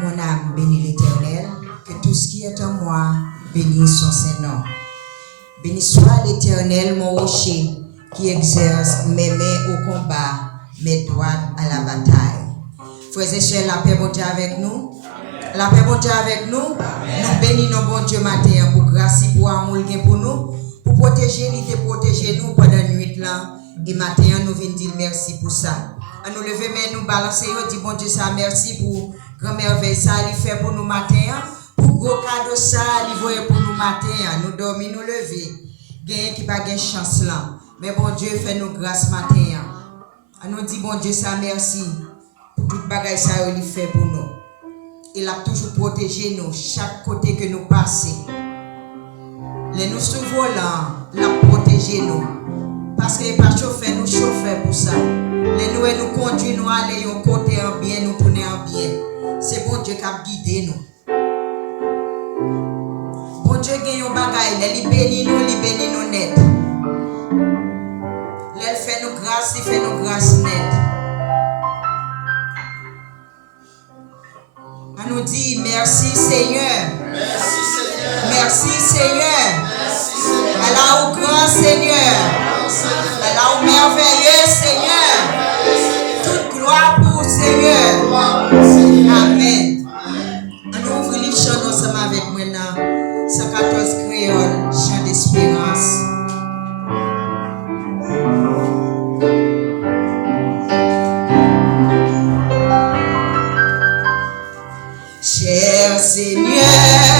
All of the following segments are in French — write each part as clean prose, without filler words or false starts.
Mon âme bénit l'Éternel, que tout ce qui est en moi bénisse son Saint-Nom. Béni soit l'Éternel, mon rocher, qui exerce mes mains au combat, mes doigts à la bataille. Frères et sœurs, la paix, bon Dieu avec nous. La paix, bon Dieu avec nous. Nous bénissons bon Dieu matin pour grâce, pour amour pour nous, pour protéger nous pendant la nuit là. Et matin, nous venons dire merci pour ça. À nous lever, mais nous balancer, nous dit bon Dieu ça, merci pour grand merveille ça, il fait pour nous matin. Pour gros cadeau ça, il voit pour nous matin. Nous dormir, nous lever. Gain qui pas gain chance là. Mais bon Dieu fait nous grâce matin. À nous dit bon Dieu ça, merci pour toute bagaille ça, il fait pour nous. Il a toujours protégé nous, chaque côté que nous passons. Les nous sous volant, il a protégé nous. Parce qu'il n'est pas chauffeur, nous chauffeur pour ça. Les nous conduit, nous aller un côté en bien, nous tourner en bien. C'est bon Dieu qui a guidé nous. Bon Dieu gagne un bagaille, il bénit nous net. Il fait nous grâce net. On nous dit merci Seigneur. Merci Seigneur. Merci Seigneur. Merci Seigneur. Allah au grand Seigneur. Allah au merveilleux Seigneur. Toute gloire pour Seigneur. Amen. On ouvre les chants ensemble avec moi dans 114 créoles, chant d'espérance. Cher Seigneur,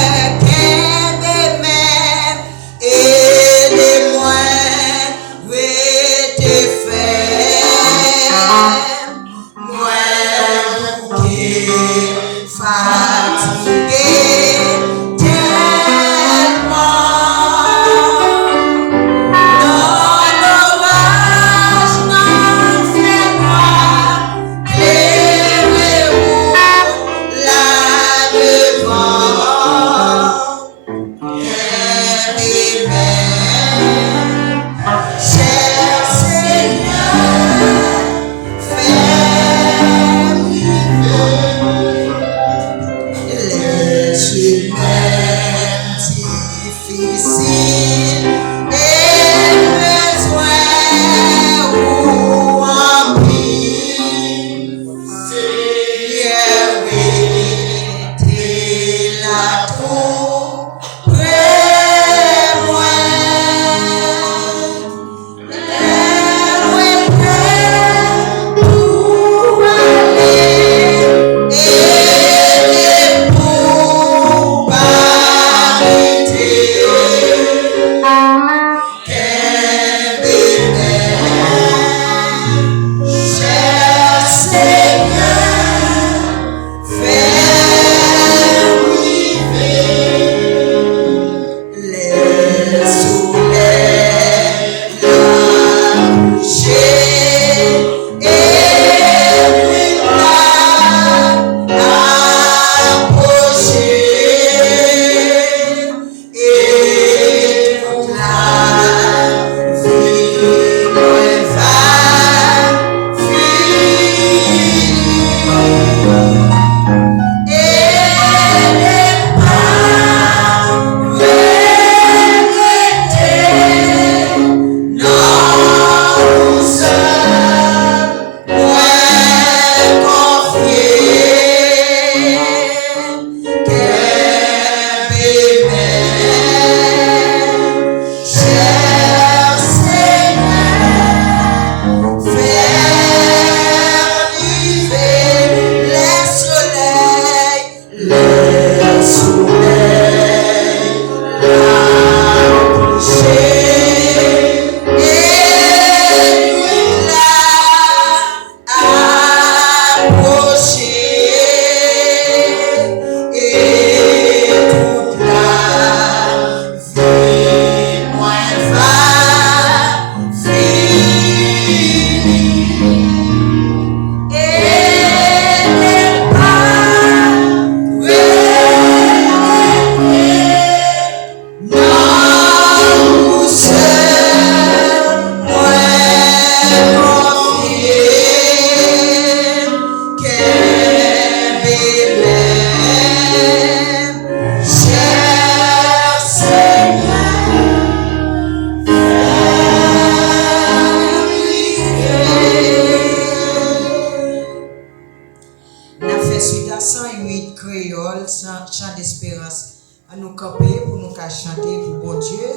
suite à 108 créoles, chant d'espérance, à nous camper pour nous chanter pour bon Dieu.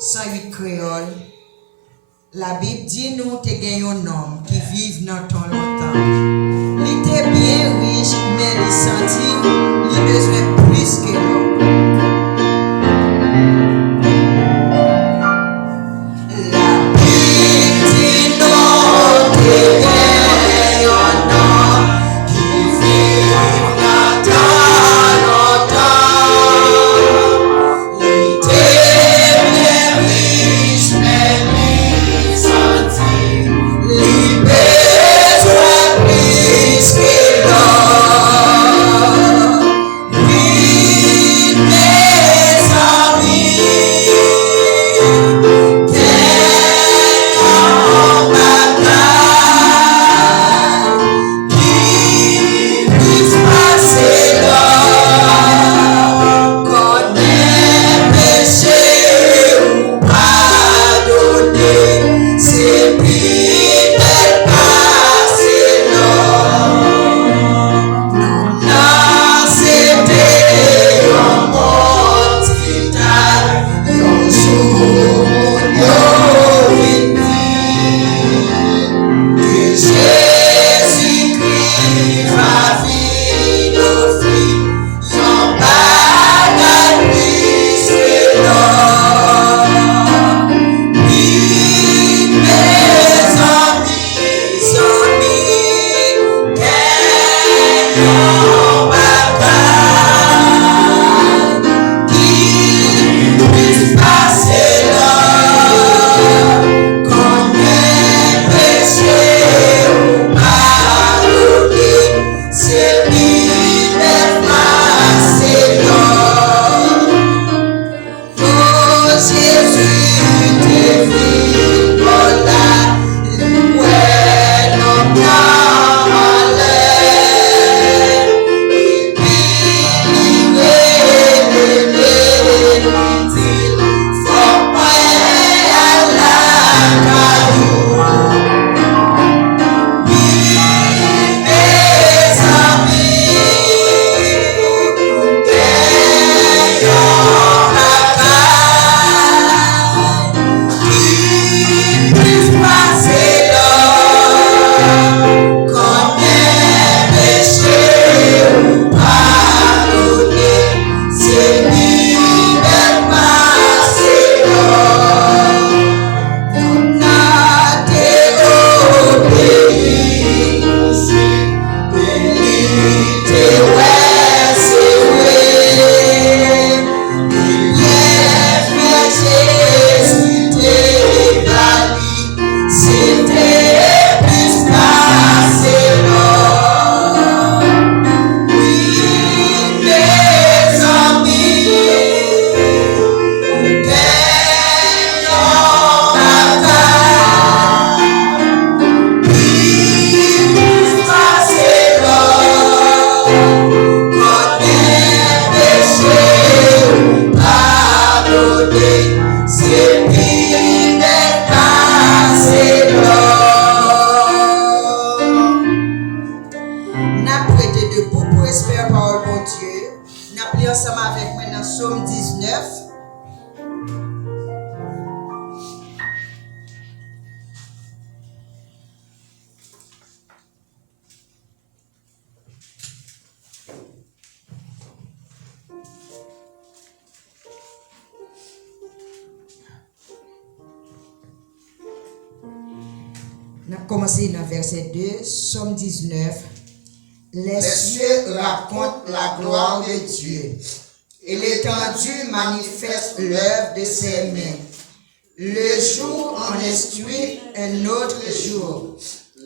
108 créoles. La Bible dit nous te gagnons un homme qui vit dans ton longtemps. Il était bien riche, mais il sentit il besoin plus que l'autre. On a commencé dans verset 2, Somme 19. Les cieux racontent la gloire de Dieu, et l'étendue manifeste l'œuvre de ses mains. Le jour en instruit un autre jour,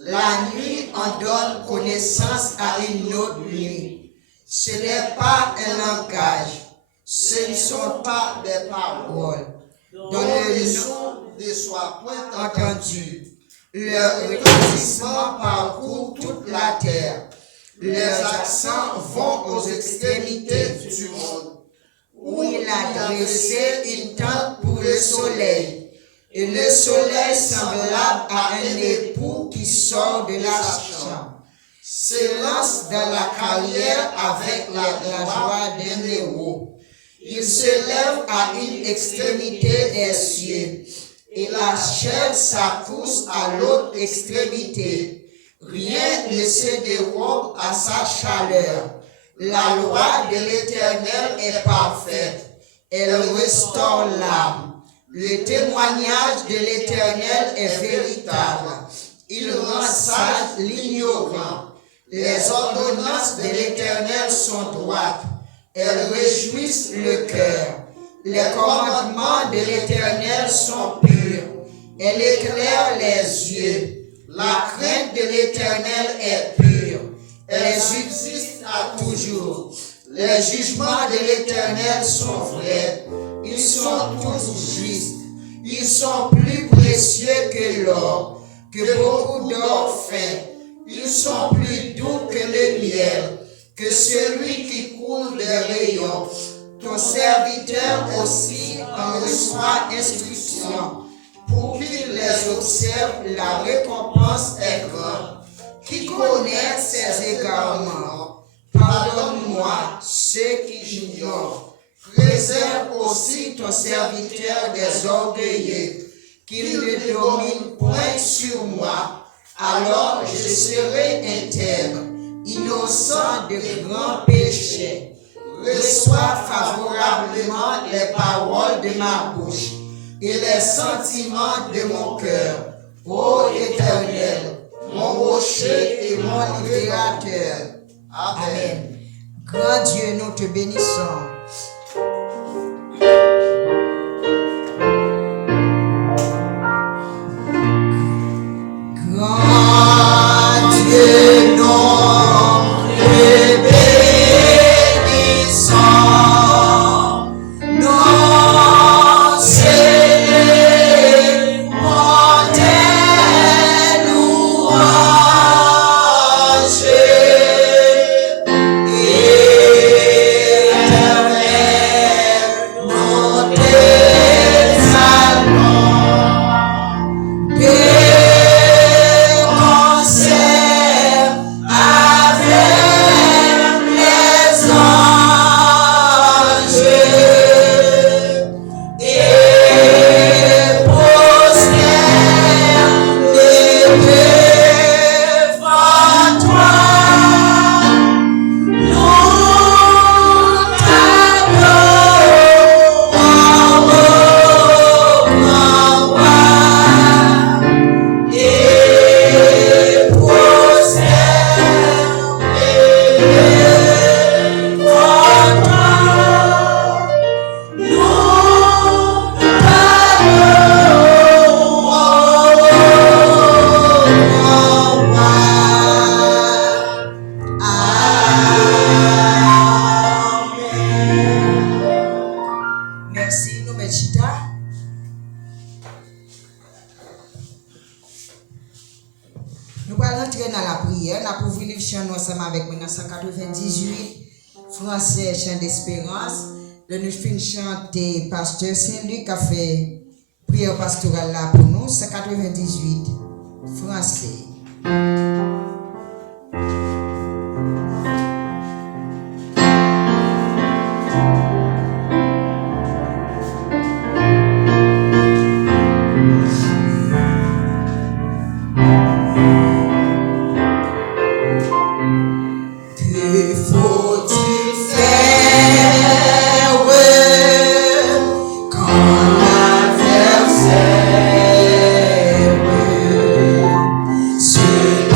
la nuit en donne connaissance à une autre nuit. Ce n'est pas un langage, ce ne sont pas des paroles, dont le son ne soit point entendu. Leur retentissement parcourt toute la terre. Leurs accents vont aux extrémités du monde. Où il a dressé une tente pour le soleil, et le soleil semblable à un époux qui sort de la chambre. s'élance dans la carrière avec la joie d'un héros. Il se lève à une extrémité des cieux et achève sa course à l'autre extrémité. Rien ne se dérobe à sa chaleur. La loi de l'Éternel est parfaite. Elle restaure l'âme. Le témoignage de l'Éternel est véritable. Il rend sage l'ignorant. Les ordonnances de l'Éternel sont droites. Elles réjouissent le cœur. Les commandements de l'Éternel sont purs. Elles éclairent les yeux. La crainte de l'Éternel est pure. Elles subsistent à toujours. Les jugements de l'Éternel sont vrais. Ils sont tous justes. Ils sont plus précieux que l'or, que beaucoup d'or fin. Ils sont plus doux que le miel, que celui qui coule des rayons. Ton serviteur aussi en reçoit instruction. Pour qu'il les observe, la récompense est grande. Qui connaît ses égarements? Pardonne-moi ceux qui j'ignorent. Préserve aussi ton serviteur des orgueilleux, qu'il ne domine point sur moi. Alors je serai intègre, innocent de grands péchés. Reçois favorablement les paroles de ma bouche et les sentiments de mon cœur. Ô Éternel, mon rocher et mon libérateur. Amen. Grand Dieu, nous te bénissons. Grand Dieu, nous te bénissons. Nous célébrons tes louanges. Nous allons entrer dans la prière. Nous avons ouvert le chant ensemble avec 1998, français, chant d'espérance. Nous finissons chanter Pasteur Saint-Luc qui a fait prière pastorale là pour nous, 198, français. Sweet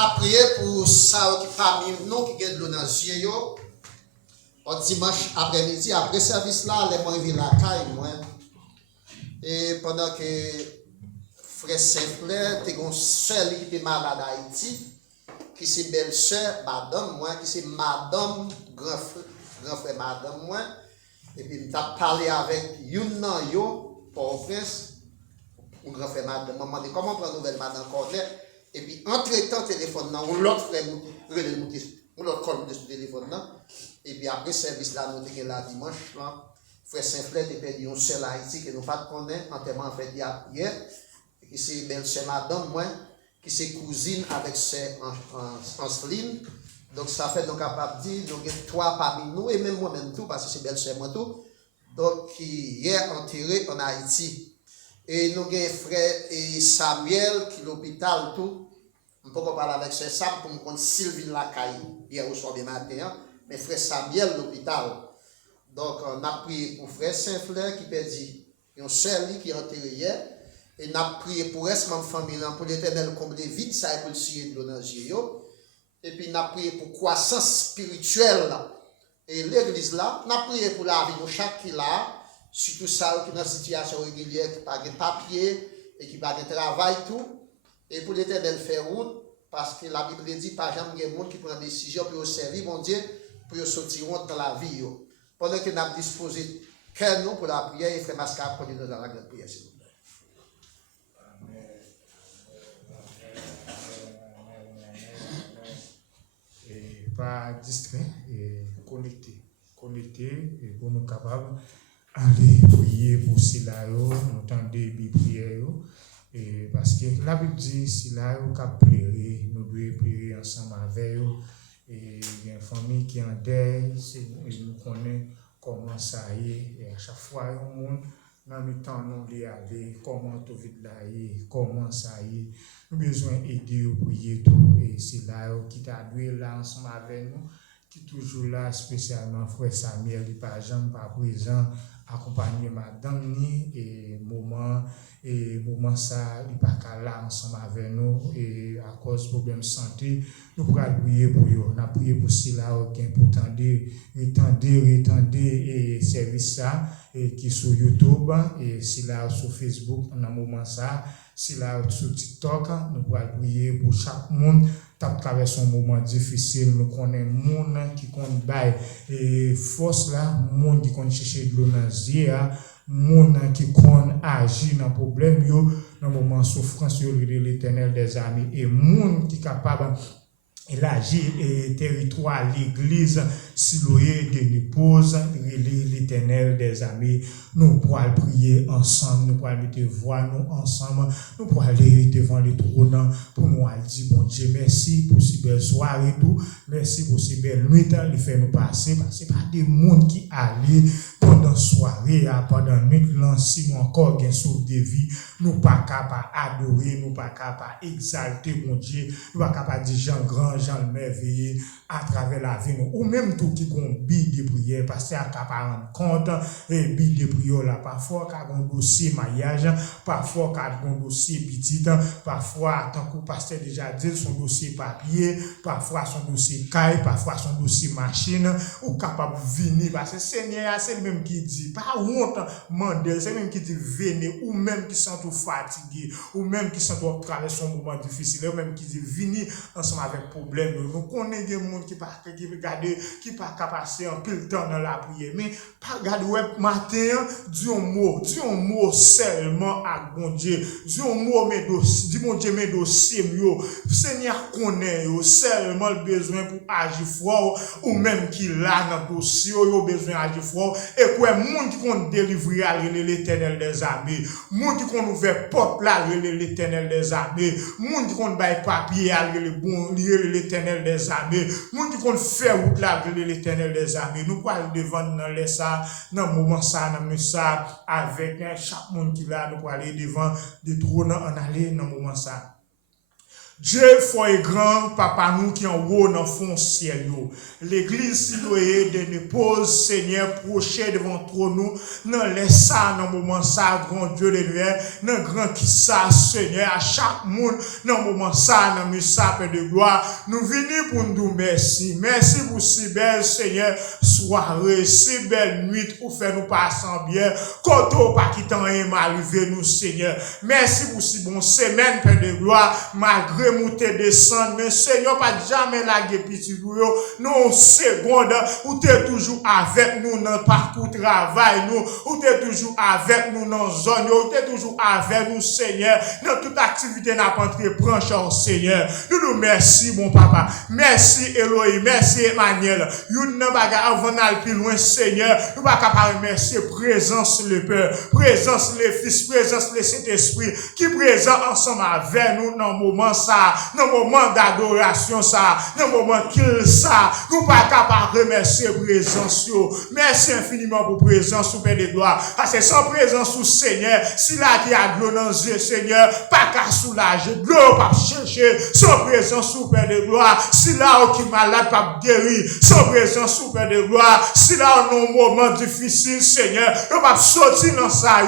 n'a prié pour ça qui parmi nous qui gagne de l'eau dans les yeux. Au dimanche après-midi, après service là, les moi arrivé la caille moi. Et pendant que frère Saint-Clair, t'es une sœur qui était malade à Haïti, qui c'est belle-sœur, madame moi, qui c'est madame grand frère madame moi. Et puis m't'a parlé avec une nan yo pour prince, mon grand frère madame, maman dit comment prendre nouvelle madame Cornet. Et puis entre-temps téléphone nan, ou l'autre frère ou l'autre col de ce téléphone nan. Et puis après service là, nous avons la dimanche là, frère Saint-Clair a perdu une seule Haïti que nous pas connaître, enterrement fait hier, qui c'est belle-sœur madame moi, qui c'est cousine avec sœur Anseline. Donc ça fait donc capable dire nous avons trois parmi nous et même moi-même tout parce que c'est belle-sœur moi tout. Donc qui hier enterré en Haïti. Et nous avons frère Samuel qui est l'hôpital tout. On peut parler avec sœur Sam pour me connaître Sylvie Lacaille hier au soir du matin. Mais frère Samuel l'hôpital. Donc on a prié pour frère Saint-Clair qui perdit une sœur qui est enterrée hier. Et on a prié pour reste de famille pour l'Éternel combler vite ça et pour le ciel de l'eau dans les yeux. Et puis on a prié pour croissance spirituelle et l'église là. On a prié pour la vie de chaque qui là, surtout ça qui est dans une situation régulière, qui n'a pas de papier et qui n'a pas de travail tout. Et pour l'Éternel faire route, parce que la Bible dit pas jamais il y a des gens qui prennent des décisions pour servir mon Dieu, pour sortir dans la vie. Pendant que nous avons disposé cœur nous pour la prière, et frère Mascar pour nous dans la grande prière, s'il vous plaît. Et pas distrait, et connecté, et pour nous capables d'aller prier pour cela, nous entendre des prières. Et parce que la Bible dit, si là, nous devons pleurer, nous devons pleurer ensemble avec eux. Et il y a une famille qui est en deuil, nous connaissons comment ça y est. Et à chaque fois, il y a un monde dans le temps nous les aller, comment tout vite là y comment ça y est. Nous avons besoin d'aider à prier tout. Et c'est là qui t'a doué là ensemble avec nous, qui est toujours là, spécialement frère Samuel, qui par exemple pas présent, accompagner madame ni et moment ça il pas là ensemble avec nous et à cause de problème de santé nous pourrons prier pour eux. On a prié pour cela pour tendre et service ça et qui sur YouTube et cela sur Facebook on a moment ça cela sur TikTok nous pourrons prier pour chaque monde t'a traversé un moment difficile nous connaissons monde qui compte bail et force là monde qui compte chercher de l'eau dans yeux monde qui compte agir dans problème yo dans moment souffrance yo l'Éternel des armées et monde qui capable élargir et territoire l'église Siloé de l'épouse l'Éternel des armées nous pourrons prier ensemble nous pourrons mettre voix nous ensemble nous pourrons aller devant le trône pour nous dire bon Dieu merci pour ces belles soirées tout merci pour ces belles nuits les faire nous passer parce que pas des monde qui allaient pendant soirée pendant nuit là si nous encore gain sauve des vies nous pas capable adorer nous pas capable exalter mon Dieu nous pas capable dire Jean grand Jean merveilleux à travers la vie ou même tout qui gon bille de prière parce que à rendre compte et bille de prière là parfois quand on dossier mariage parfois quand on dossier petit parfois tant que pasteur déjà dit son dossier papier parfois son dossier caille parfois son dossier machine ou capable venir parce que Seigneur c'est le même qui dit pas honte mandel c'est même qui dit venez ou même qui sont tout fatigué ou même qui sont traverser un moment difficile ou même qui dit venir ensemble avec problème nous connaissons des monde qui pas qui regarder qui pas capable passer un peu le temps dans la prière mais pas regarder web matin dis un mot seulement à bon Dieu dis un mot mes dossiers dis mon Dieu mes dossiers yo Seigneur connaît yo seulement le besoin pour agir fort ou même qui là dans dossier yo besoin agir fort et quoi monde qui compte délivrer à l'Éternel des armées monde qui compte ouvrir porte là l'Éternel des armées monde qui compte bail papier à l'Éternel des armées monde qui compte faire route là l'Éternel des armées nous pas devant dans les ça dans moment ça dans ça avec chaque monde qui là nous aller devant des trônes en aller dans moment ça Dieu foi grand, papa nous qui en haut dans le fond ciel. L'église, si nous de nous pose, Seigneur, proché devant trop nous, dans les ça, dans le moment ça, grand Dieu de l'univers, dans le grand qui ça, Seigneur, à chaque monde, dans le moment ça, dans le ça, Père de gloire, nous venons pour nous dire merci. Merci pour si belle, Seigneur, soirée, si belle nuit, pour faire nous passer en bien, quand on pas qui t'en est arrivé, nous, Seigneur. Merci pour si bon semaine, Père de gloire, malgré monter descendre, mais Seigneur, pas jamais la petit nous seconde, où tu es toujours avec nous dans le parcours travail, nous, où tu es toujours avec nous dans la zone, où tu es toujours avec nous, Seigneur, dans toute activité n'a pas entreprendre, Seigneur. Nous nous merci, mon papa. Merci, Elohim. Merci, Emmanuel. Nous n'avons pas avant d'aller plus loin, Seigneur. Nous pas capable de remercier présence le Père, présence le Fils, présence le Saint-Esprit, qui est présent ensemble avec nous dans le moment ça, dans le moment d'adoration ça, dans le moment qu'il ça. Nous pas capable de remercier présence. Merci infiniment pour présence, Père de gloire. Parce que sans présence, Seigneur, si là qui a de l'eau dans les yeux, Seigneur, pas qu'à soulager, de l'eau pas chercher, sans présence, Père de gloire. Si là qui est malade, pas guérir, sans présence, Père de gloire. Si là on a un moment difficile, Seigneur, on va sortir dans ça,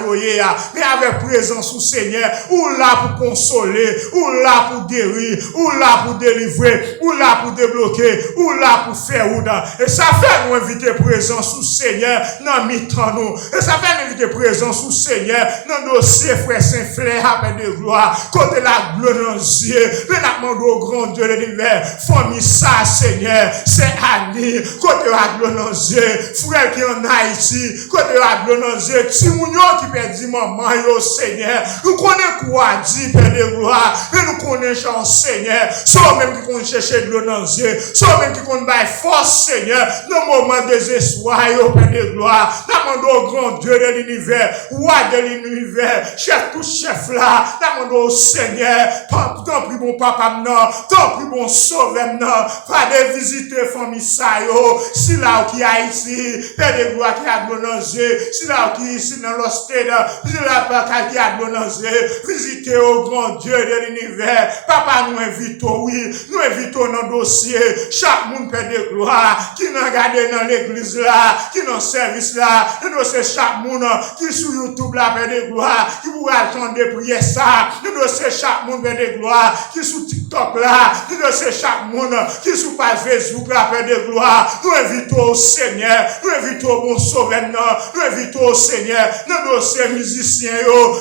mais avec présence, Seigneur, ou là pour consoler, ou là pour guérir, ou là pour délivrer, ou là pour débloquer, ou là pour faire ou dans. Et ça fait nous inviter présence sous Seigneur dans mi-temps nous. Et ça fait nous inviter présence sous Seigneur dans dossier frère Saint-Flair appel de gloire. Côté la gloire dans les yeux. Mais la demande au grand Dieu de l'univers. Famille ça Seigneur. C'est Annie. Côté la gloire dans les yeux. Frère qui en Haïti. Côté la gloire dans les yeux. Timounio qui perdit maman yo Seigneur. Nous connaissons quoi dit Père de gloire. Mais nous connaissons Seigneur. Soit même qui qu'on chercher de l'eau dans les yeux. Soit même qui qu'on baille force Seigneur. Dans le moment de désespoir, Père de gloire, demande au grand Dieu de l'univers, roi de l'univers, chef tout chef là, demande au Seigneur, tant pis mon papa maintenant, tant pis mon sauveur maintenant, va de visiter famille ça yo, si là qui a ici, Père de gloire qui a glonangé, si là qui ici dans l'hostel, si là qui a glonangé, visiter au grand Dieu de l'univers, papa nous invitons, oui, nous invitons dans le dossier, chaque monde Père de gloire, qui n'a regardé dans l'église là, qui dans le service là, nous c'est chaque monde qui sur YouTube là, Père de gloire, qui pourra attendre de prier ça, nous c'est chaque monde Père de gloire, qui sur TikTok là, nous c'est chaque monde qui sur page Facebook là, Père de gloire, nous invitons au Seigneur, nous invitons au bon sauveur, nous invitons au Seigneur, nous c'est musiciens,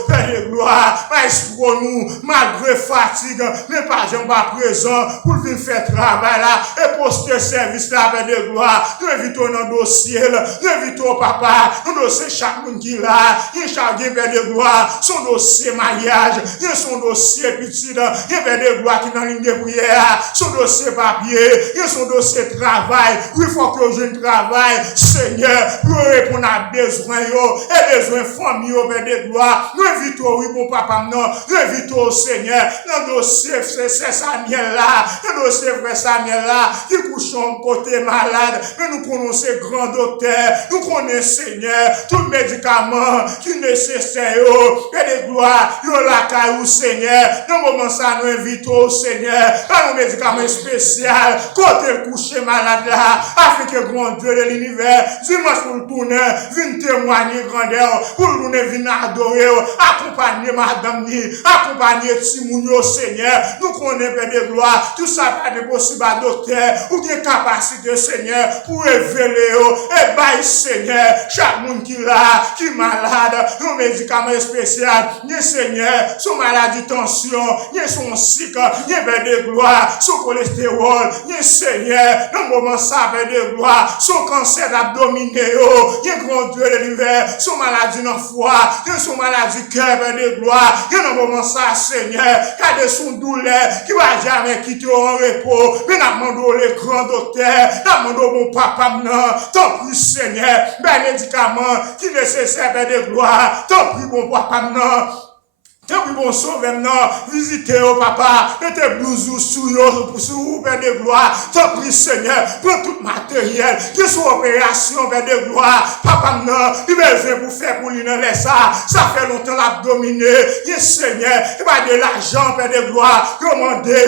Père de gloire, pour nous, malgré fatigue, mais pas jamais pas présent pour venir faire travail là, et poster service là, Père de gloire, nous invitons dans le dossier, nous invitons papa, nous dossier chaque monde qui là, il chaque Père de gloire, son dossier mariage, il son dossier petit, il Père de gloire qui dans la ligne de prière, son dossier papier, il son dossier travail, il faut que je travaille, Seigneur, pour répondre à besoin, et besoin famille, Père de gloire, nous invitons, oui, mon papa, non, nous invitons au Seigneur, dans le dossier, c'est Samuel là, dans le dossier, frère Samuel là, qui couche en côté malade, mais nous connaissons grand docteur, nous connaissons Seigneur, tout médicament qui est nécessaire, Père de gloire, la caillou Seigneur, dans le moment ça nous invitons au Seigneur, par un médicament spécial, côté le coucher malade là, afin que grand Dieu de l'univers, dimanche pour le tourner, vienne témoigner grandeur, pour le tourner, vienne adorer, accompagner madame ni, accompagner Timounio Seigneur, nous connaissons Père de gloire, tout ça pas de possible à docteur, ou qui capacité Seigneur, pour révéler, et bye Seigneur, chaque monde qui là, qui est malade, nos médicaments spéciaux, ni Seigneur, son maladie tension, ni son cycle, ni Père de gloire, son cholestérol, ni Seigneur, dans le moment ça, Père de gloire, son cancer abdominaux, ni grand Dieu de l'hiver, son maladie dans le foie, ni son maladie cœur, Père de gloire, ni dans le moment ça, Seigneur, qui a son douleur, qui va jamais quitter en repos, mais n'a demandé les grands docteurs, n'a demandé mon papa, non, tant pis Seigneur, ben médicaments qui nécessaire de gloire, tant pis mon papa, non, tant pis bon sauveur, visitez au papa, mettez blousou sous vous, Père de gloire, tant pis Seigneur, prends tout matériel, que soit opération, Père de gloire, papa, il besoin pour faire pour lui dans les ça fait longtemps l'a dominé, yes Seigneur, il va de l'argent, Père de gloire, commandez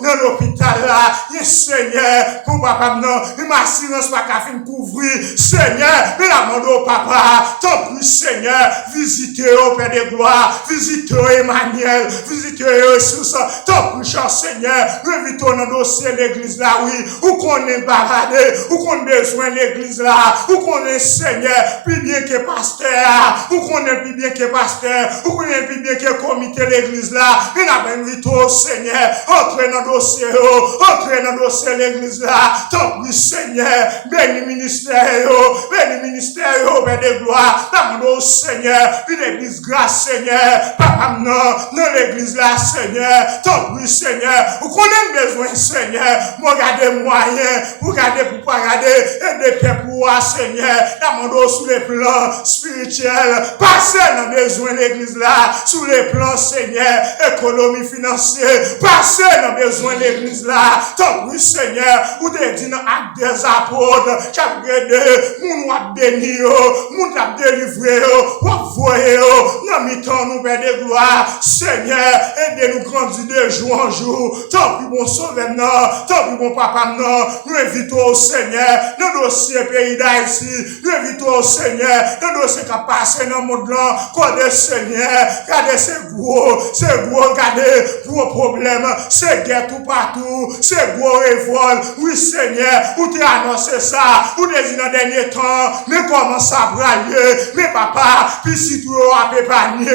dans l'hôpital là, yes Seigneur, pour papa, il m'a silence pas qu'à fin couvrir, Seigneur, mais la demande au papa, tant pis Seigneur, visitez au Père de gloire, visitez Emmanuel, visitez Ressources, tant pis cher Seigneur, invitez dans le dossier l'église là, oui, où qu'on est baradé, où qu'on a besoin de l'église là, où qu'on est Seigneur, plus bien que pasteur, où qu'on est plus bien que pasteur, où qu'on est plus bien que comité l'église là, il a bien invité au Seigneur, entrez dans le dossier, entrez dans le dossier l'église là, tant pis Seigneur, béni ministère, Père de gloire, demande au Seigneur, une église grâce Seigneur, papa dans l'église là Seigneur, tant pis Seigneur, vous connaissez besoin Seigneur, moi garder moyen, pour garder pour pas garder, et des paix pour moi Seigneur, demande sur les plans spirituels, passez dans besoin l'église là, sur les plans Seigneur, économie financière, passez dans besoin l'église là, tant pis Seigneur, vous devez dire dans acte des apôtres, chapitre 2, moun wap béni yo, moun wap délivré yo, wap voye yo, nan mi-temps nous Père de gloire, Seigneur, aidez-nous grandir de jour en jour, tant pis bon sauveur tant pis bon papa nous invitons au Seigneur, dans le dossier pays d'Haïti, nous invitons au Seigneur, dans le dossier qui a passé dans le monde là, quand Seigneur, regardez ces gros, regardez gros problèmes, c'est guerre tout partout, c'est gros révolte, oui Seigneur, où tu as annoncé ça, où tu as dit dans le dernier temps, mais comment ça brailler, mais papa, puis si tu as pépanier,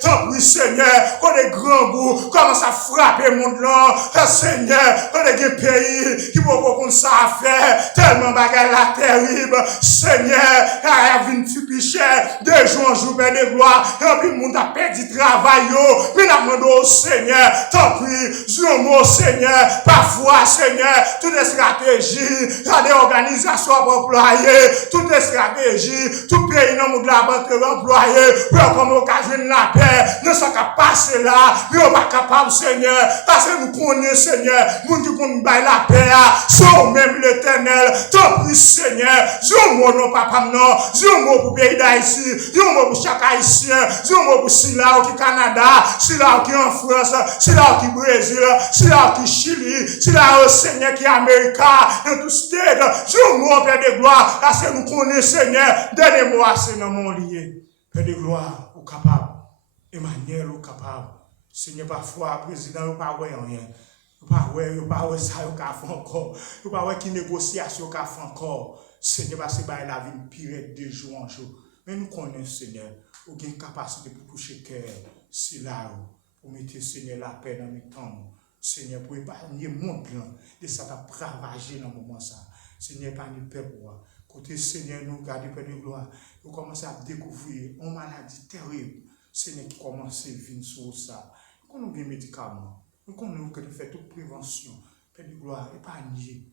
tant pis Seigneur, quand les grands bouts commencent à frapper le monde là, Seigneur, quand les pays qui vont comme ça à faire, tellement bagarre la terrible, Seigneur, il y a une plus cher, de jour en jour, Père de gloire, et puis le monde a perdu travail, mais la demande au Seigneur, tant pis, je mot Seigneur, parfois Seigneur, toutes les stratégies, les organisations employées, toutes les stratégies, tout pays dans le monde de la banque employé, pour comme occasion de la paix, ne sont pas passer là, mais on pas capable Seigneur, parce que nous connaissons Seigneur, nous qui connaissons la paix, sont même l'Éternel, tant pis Seigneur, je mot non papa non, je mot pour pays d'Haïti, je mot pour chaque haïtien, je mot pour si là qui Canada, si là qui en France, si là qui Brésil, si là qui Chili, si là au Seigneur qui Amérique, dans tout ce je mot Père de gloire, parce que nous connaissons Seigneur, donnez-moi c'est dans mon lié, Père de gloire, ou capable, Emmanuel ou capable, Seigneur parfois président ou pas ouais rien. Vous pas ouais ça vous fait encore. Vous pas ouais qui négociation vous fait encore. Seigneur parce que la vie pire de jour en jour. Mais nous connaissons Seigneur, vous avez une capacité pour toucher cœur si là pour mettre Seigneur la paix dans mes temps. Seigneur pour épargner le monde de ça va ravager dans le moment ça. Seigneur épargne paix pour moi. Côté Seigneur nous garder paix de gloire. Vous commencez à découvrir une maladie terrible. Seigneur qui commence à venir sur ça. Quand nous avons des médicaments, nous connaissons que nous faisons toute prévention. Père de gloire, épargnez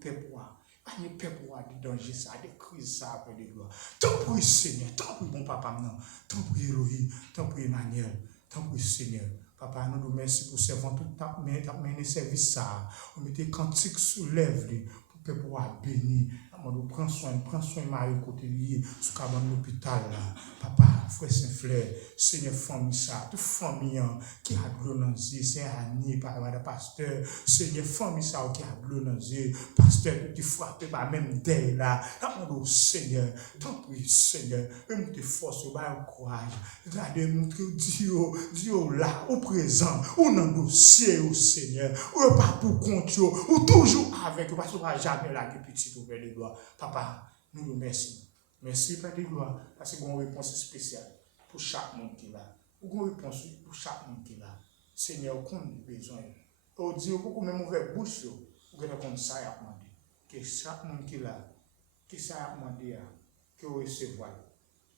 paix pour moi. Épargnez paix pour moi des dangers, ça, des crises, ça, Père de gloire. Tant pour Seigneur, tant pour mon papa, non. Tant pour Elohim, tant pour Emmanuel, tant pour Seigneur. Papa, nous nous remercions pour servir tout le temps, mais le service, ça. On mettait cantique sous lèvres, pour que pouvoir bénir. On prend soin de Marie côté lié, sous l'hôpital là. Papa, frère Saint-Fleur, Seigneur, famille ça, toute famille qui a glonanzé, c'est Annie, par le pasteur, Seigneur, famille ça qui a glonanzé, pasteur qui frappé par même d'elle là. Demande au Seigneur, tant pis Seigneur, même tes forces, un courage. Regardez-nous que Dieu là, au présent, ou dans le dossier au Seigneur, ou pas pour compte, ou toujours avec, parce qu'on va jamais la petite au Père de gloire. Papa, nous vous remercions. Merci, Père de gloire, parce que vous avez une réponse spéciale pour chaque monde qui est là. Vous avez une réponse pour chaque monde qui est là. Seigneur, vous avez besoin. Vous dites, vous avez une mauvaise bouche, vous avez comme ça à demander. Que chaque monde qui est là, que ça a demandé, que vous recevez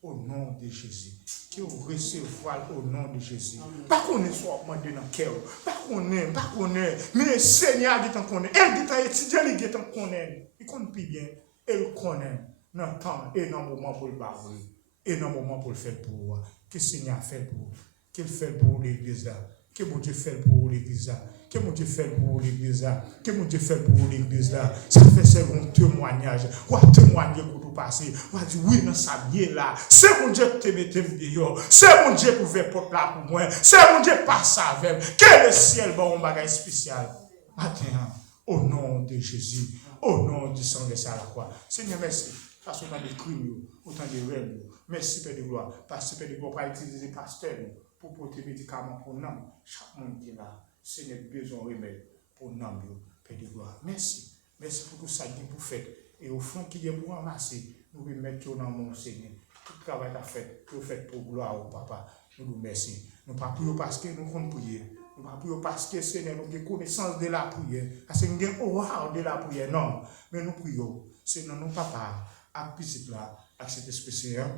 au nom de Jésus. Que vous recevez au nom de Jésus. Pas qu'on est soit demandé dans le cœur. Pas qu'on est. Mais Seigneur dit qu'on est. Elle dit étudier, il dit qu'on est. Il connaît plus bien. Elle connaît. Dans le temps et dans le moment pour le parler. Et dans le moment pour le faire pour vous. que Seigneur fait pour vous, qu'il fait pour l'église là, que mon Dieu fait pour l'église là, que mon Dieu fait pour l'église là, que mon Dieu fait pour l'église là. Ça fait seulement un témoignage. On va témoigner pour tout passer. On va dire oui, dans sa bien là. C'est mon Dieu qui te mette dehors. C'est mon Dieu qui ouvre porte là pour moi. C'est mon Dieu qui passe avec. Que le ciel bon un bagage spécial. Matin, au nom de Jésus, au nom du sang de sa la croix. Seigneur, merci. Parce qu'on a des crimes, autant de rêves. Merci, Père de gloire. Parce que Père de gloire, pas utiliser pasteur pour porter médicaments pour nous. Chaque monde qui est là, Seigneur, besoin de remède pour nous, Père de gloire. Merci. Merci pour tout ça que vous faites. Et au fond, qui est pour ramasser, nous remettons dans mon Seigneur. Tout le travail à fait, que vous faites pour gloire au Papa. Nous vous remercions. Nous ne prions pas parce que nous comptons prier. Nous ne prions pas parce que Seigneur, nous avons connaissance de la prière. Parce que nous avons horreur de la prière. Non. Mais nous prions. C'est dans nos papas, à petit là, à cet esprit Seigneur.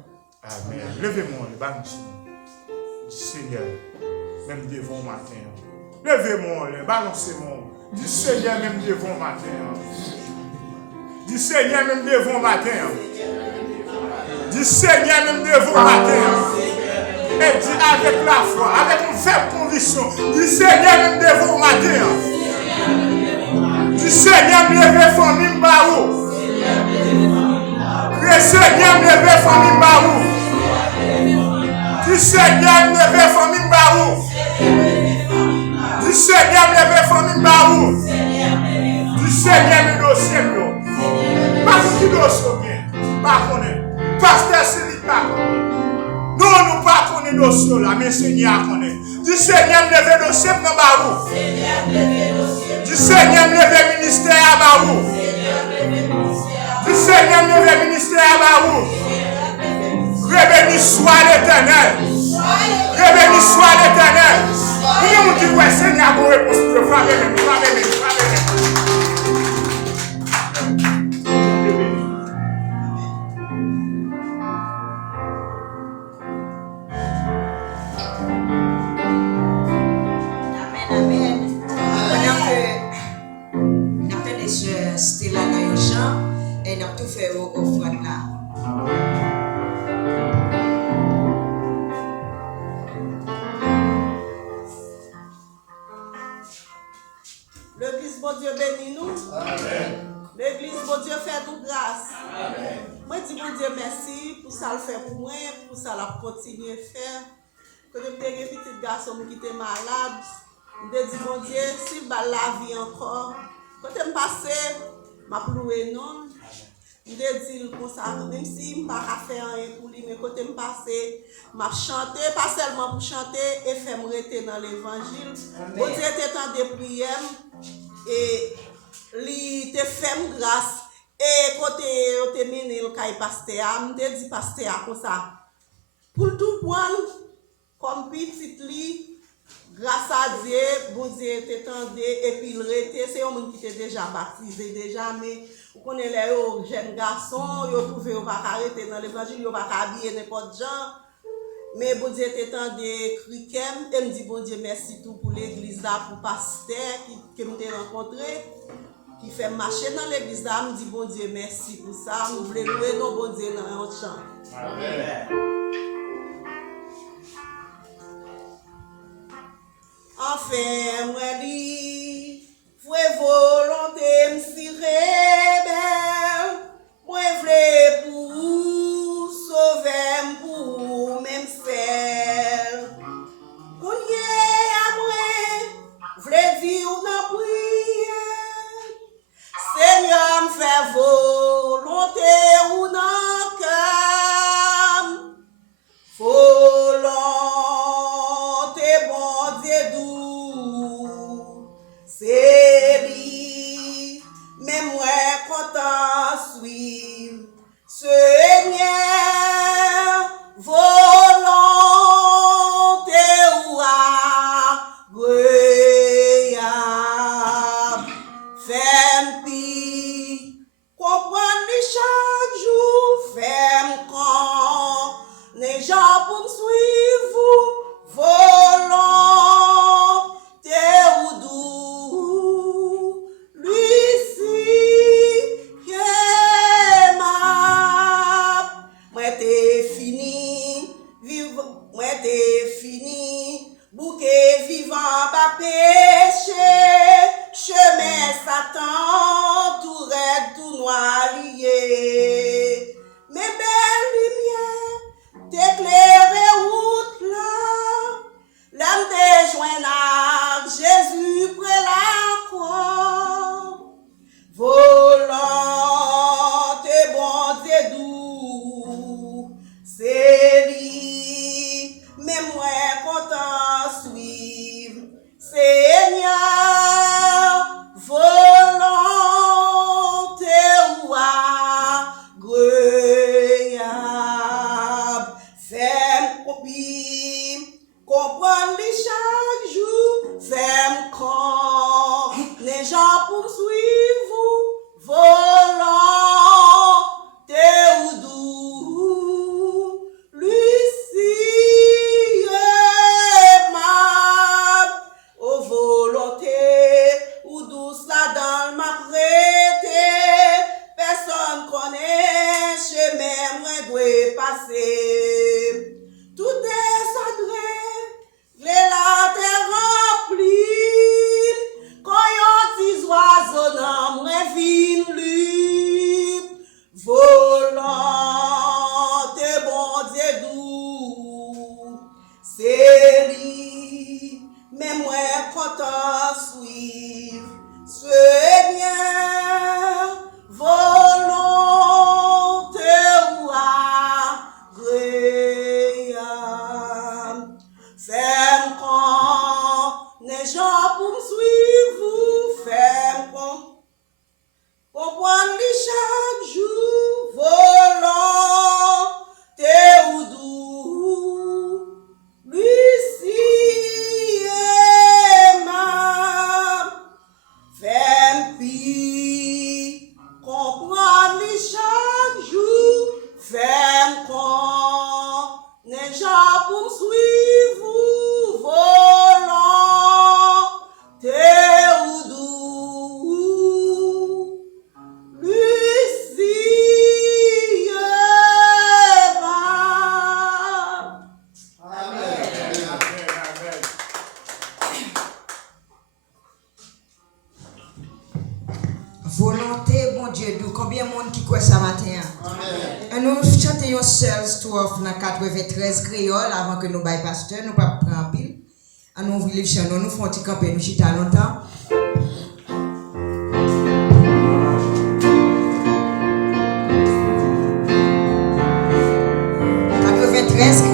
Amen. Levez-moi, le bas du Seigneur, même devant matin. Levez-moi, le balancez-moi. Du Seigneur, même devant matin. Du Seigneur, même devant matin. Du Seigneur, même devant matin. Et dit avec la foi, avec une faible conviction. Du Seigneur, même devant matin. Du Seigneur, me lever famille Barou. Le Seigneur, me lever famille Barou. Du Seigneur, me lever famille Barou. Du Seigneur, me lever famille Barou. Du Seigneur, me dossier. Pas qui dossier bien. Pas connaître. Pasteur Sylvie, pas connaître. Non, nous pas connaître dossier là, mais Seigneur connaît. Du Seigneur, me lever dossier dans Barou. Du Seigneur, me lever ministère à Barou. Du Seigneur, me lever ministère à Barou. Béni soit l'Éternel. Béni soit l'Éternel. Nous disons que Seigneur a une réponse pour le frapper. Amen. Pendant que nous avons des soeurs Stella dans le champ et nous avons tout fait au offrande là. L'église, bon Dieu, bénis nous. L'église, bon Dieu, fait nous grâce. Moi, je dis, bon Dieu, merci pour ça le fait pour moi, pour ça la continuer à faire. Quand je suis un petit garçon qui était malade, je dis, bon Dieu, si je la vie encore, quand je me passe, je vais louer non. Je dis, comme ça, même si je ne peux pas faire rien pour lui, mais quand je me passe, je vais chanter, pas seulement pour chanter, et faire me rester dans l'évangile. Bon Dieu, tu temps de prière. Et li te fait grâce et quand te mené le caille pasteur me dit pasteur comme ça pour tout prendre comme petit li grâce à Dieu bon Dieu t'étendé et puis il rete c'est un monde qui était déjà baptisé déjà mais vous connaissez les jeunes garçons yo trouvé pas arrêter dans l'évangile yo pas habiller n'importe gens mais bon Dieu t'étendé criquem et me dit bon Dieu merci tout pour l'église là pour pasteur qui me t'ai rencontré qui fait marcher dans l'église là me dit bon Dieu merci pour ça nous voulons louer nos bon Dieu dans un chant. Amen. Enfin moi li fouet volonté me si rebelle moi vle pour sauver pour même faire Kounye à moi vle dire na prière Seigneur me fait volonté ou nan cœur volonté bon Dieu doux à pécher, chemin Satan, tout raide, tout noir lié. Mes belles lumières, t'éclairer route là, l'âme des joints Jésus près la croix. Volant et bon et doux, c'est lui, mais moi content suivre, Seigneur, volonté ou agréable, fais-moi comprendre chaque jour, fais-moi quand les gens poursuivent, volonté ou doux, Lucie aimable, aux volontés ou douce là dans ma prêté, personne connaît, chemin moi doit passer, tout est sadré, les la terre remplie, quand yon tis oiseau dans moi vin lui, volant et bon Dieu doux, c'est lui, mais moi content suivre, c'est bien, volonté ou agréable, fais-moi quand les gens pour me suivre, fais-moi comprendre chaque jour, volonté ou doux, Lucie aimable, fais-moi pis comprendre chaque jour, fais-moi les gens pour me suivre, volonté ou doux, Lucie aimable. Volonté, bon Dieu, d'où combien de monde qui croit ça matin? Et nous chantons seul strophe dans 93 créole avant que nous baillons pasteur, nous pas prendre pile. Et nous voulons chanter, nous faisons un petit campé, nous chita longtemps.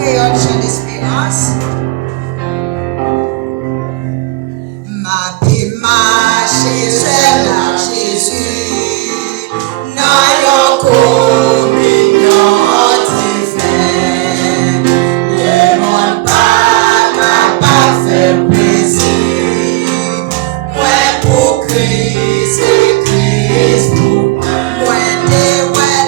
Créole, chant d'espérance. Ma vie marche seule à Jésus, dans yon communion divine. Le monde pas fait plaisir. Moi pour Christ et Christ pour moi. Moi de well,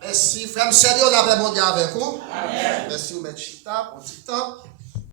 Merci, frère, sérieux, la paix mondiale avec vous. Merci, vous mettez chita, pour petit temps.